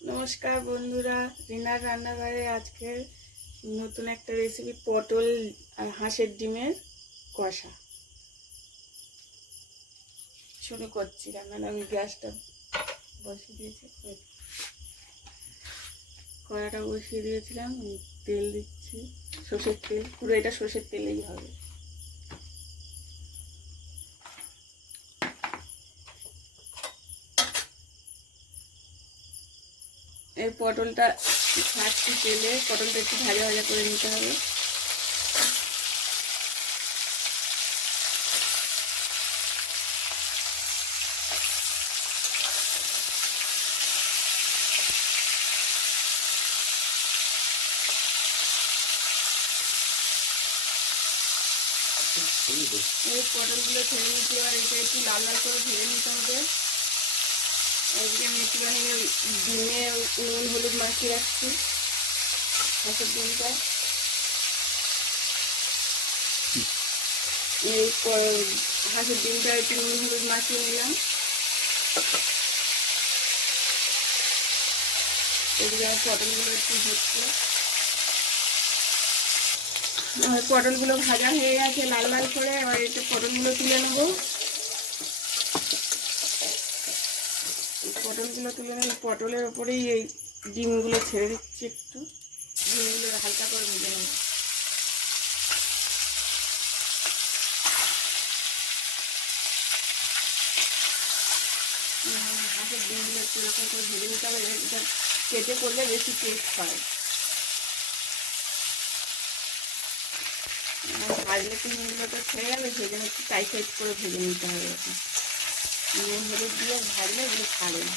নমস্কার বন্ধুরা, রিনার রান্নাঘরে আজকে নতুন একটা রেসিপি পটল আর হাঁসের ডিমের কষা শুরু করছি। রান্নাটা আমি গ্যাসটা বসিয়ে দিয়েছি, কড়াটা বসিয়ে দিয়েছিলাম। তেল দিচ্ছি, সর্ষের তেল, পুরো এটা সর্ষের তেলেই হবে। এই পটলটা ছাড়ছি তেলে, পটলটা একটু ভাজা ভাজা করে নিতে হবে। এই পটলগুলো ছেড়ে নিতে, আর এটা একটু লাল লাল করে ভেজে নিতে হবে। এদিকে আমি একটুখানি ডিমে নুন হলুদ মাখিয়ে রাখছি, হাঁসের ডিমটা। এই হাঁসের ডিমটা একটু নুন হলুদ মাখিয়ে নিলাম। এদিকে আমার পটলগুলো একটু হচ্ছে, পটলগুলো ভাজা হয়ে গেছে লাল লাল করে। এবার এতে পটলগুলো তুলে নেবো। পটলগুলো তুলে নেব, পটলের ওপরেই এই ডিমগুলো ছেড়ে দিচ্ছি। একটু ডিমগুলো হালকা করে ভেজে নেব। হাঁসের ডিমগুলো একটু এরকম করে ভেজে নিতে হবে। এটা কেটে করলে বেশি টেস্ট হয়। ভাজলে ডিমগুলো তো ছেড়ে যাবে, সেই জন্য একটু টাইট টাইট করে ভেজে নিতে হবে। এখন নুন হলুদ দিয়ে ভাজলে এগুলো ছাড়ে না।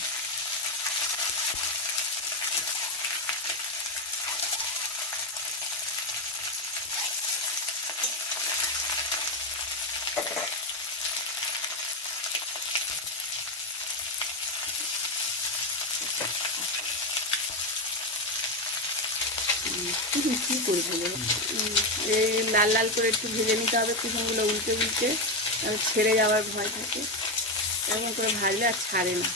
কি করে ভেজে এই লাল লাল করে একটু ভেজে নিতে হবে। কুসুমগুলো উল্টে উল্টে ছেড়ে যাওয়ার ভয় থাকে, এরকম করে ভাজলে আর ছাড়ে না।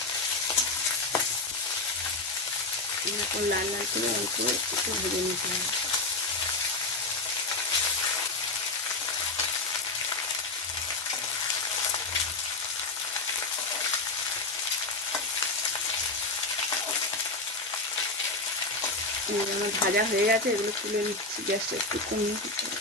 এরকম লাল লাল করে অল্প একটু ভেজে নিতে হবে। আমার ভাজা হয়ে গেছে, এগুলো তুলে নিচ্ছি। গ্যাসটা একটু কমিয়ে দিতে হবে।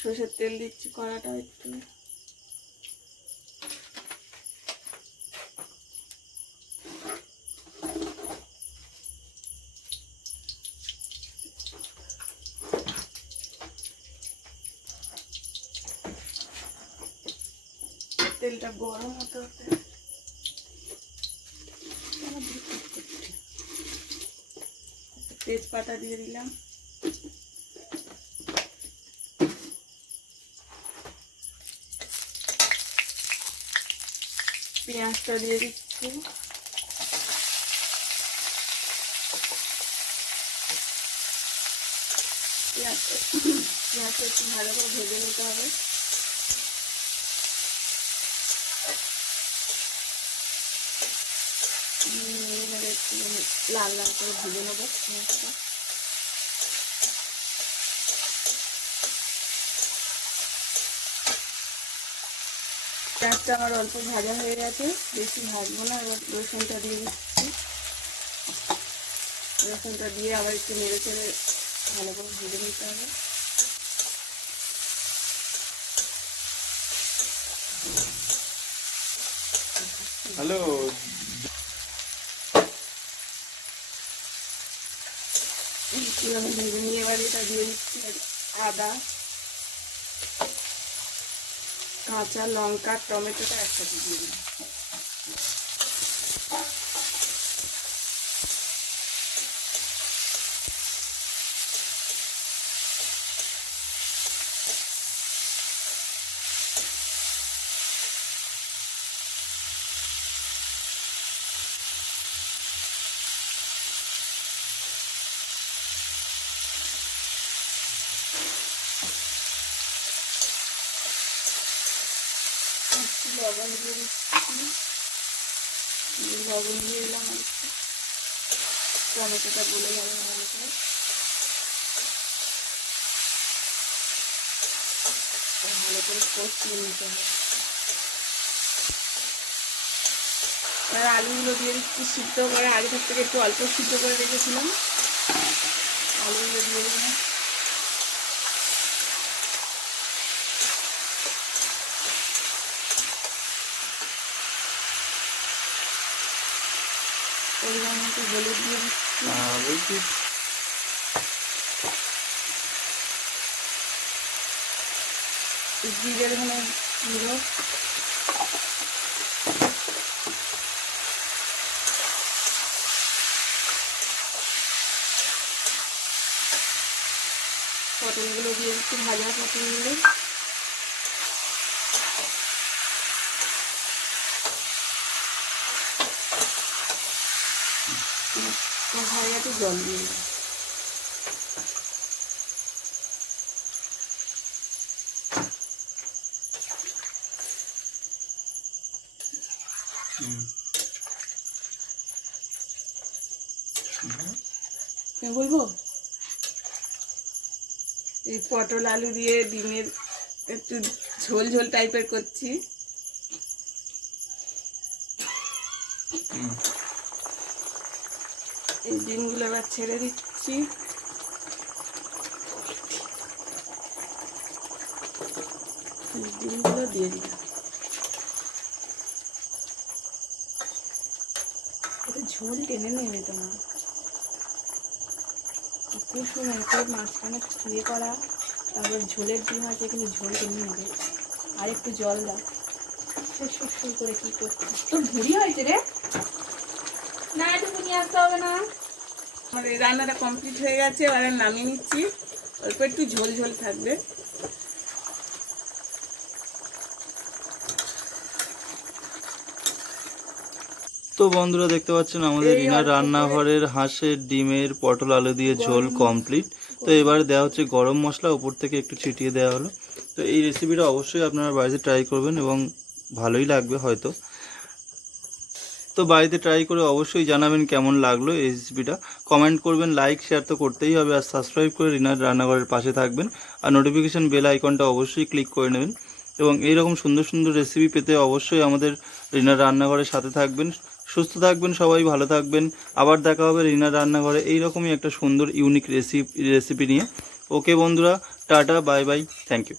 সর্ষের তেল দিচ্ছি, কড়াটা একটু। তেলটা গরম হতে হতে তেজপাতা দিয়ে দিলাম। পেঁয়াজটা দিয়ে দিচ্ছি। পেঁয়াজটা একটু ভালো করে ভেজে নিতে হবে। এবারে একটু লাল লাল করে ভেজে নেবো পেঁয়াজটা। পেঁয়াজটা আমার অল্প ভাজা হয়ে গেছে, বেশি ভাজবো না। এবার রসুনটা দিয়ে দিচ্ছি। রসুনটা দিয়ে আবার একটু নেড়ে চেড়ে ভালো করে ভেজে নিতে হবে। হ্যালো, আমি ভেজে নিয়ে এবার এটা দিয়ে দিচ্ছি আদা, কাঁচা লঙ্কা, টমেটোটা একসাথে দিয়ে দিই। লবণ দিয়ে দিচ্ছি, লবণ দিয়ে দিলাম আর একটু, টমেটোটা গলে যাবে ভালো করে। ভালো করে কষিয়ে নিতে হবে। আর আলুগুলো দিয়ে দিচ্ছি, সিদ্ধ করে আগে থেকে একটু অল্প সিদ্ধ করে রেখেছিলাম, আলুগুলো দিয়ে দিলাম। পরিমাণ মতো হলুদ দিয়ে দিচ্ছি, জিরের গুঁড়ো, পটলগুলো দিয়ে দিচ্ছি, ভাজা পটলগুলো। ভাজা একটু জল দিয়ে দিলাম। বলবো এই পটল আলু দিয়ে ডিমের একটু ঝোল ঝোল টাইপের করছি। এই ডিমগুলো এবার ছেড়ে দিচ্ছি। ডিমগুলো দিয়ে দিলাম। এটা ঝোল টেনে নেবে তোমার, খুব সুন্দর করে মাঝখানে ইয়ে করা, তারপর ঝোলের ডিম আছে কিন্তু ঝোল টেনে নেবে। আর একটু জল দাও। সুর করে কি করতে তো ভুড়ি হয়েছে রে, না একটু নিয়ে আসতে হবে না। আমার এই রান্নাটা কমপ্লিট হয়ে গেছে, এবার নামিয়ে নিচ্ছি। অল্প একটু ঝোল ঝোল থাকবে। তো বন্ধুরা দেখতে পাচ্ছেন আমাদের রিনার রান্নাঘরের হাঁসের ডিমের পটল আলু দিয়ে ঝোল কমপ্লিট। তো এবার দেওয়া হচ্ছে গরম মশলা, উপর থেকে একটু ছিটিয়ে দেওয়া হলো। তো এই রেসিপিটা অবশ্যই আপনারা বাড়িতে ট্রাই করবেন এবং ভালোই লাগবে হয়তো। তো বাড়িতে ট্রাই করে অবশ্যই জানাবেন কেমন লাগলো এই রেসিপিটা, কমেন্ট করবেন, লাইক শেয়ার তো করতেই হবে, আর সাবস্ক্রাইব করে রিনার রান্নাঘরের পাশে থাকবেন, আর নোটিফিকেশান বেল আইকনটা অবশ্যই ক্লিক করে নেবেন। এবং এইরকম সুন্দর সুন্দর রেসিপি পেতে অবশ্যই আমাদের রিনার রান্নাঘরের সাথে থাকবেন। সুস্থ থাকবেন, সবাই ভালো থাকবেন। আবার দেখা হবে রিনার রান্নাঘরে এইরকমই একটা সুন্দর ইউনিক রেসিপি নিয়ে। ওকে বন্ধুরা, টাটা, বাই বাই, থ্যাংক ইউ।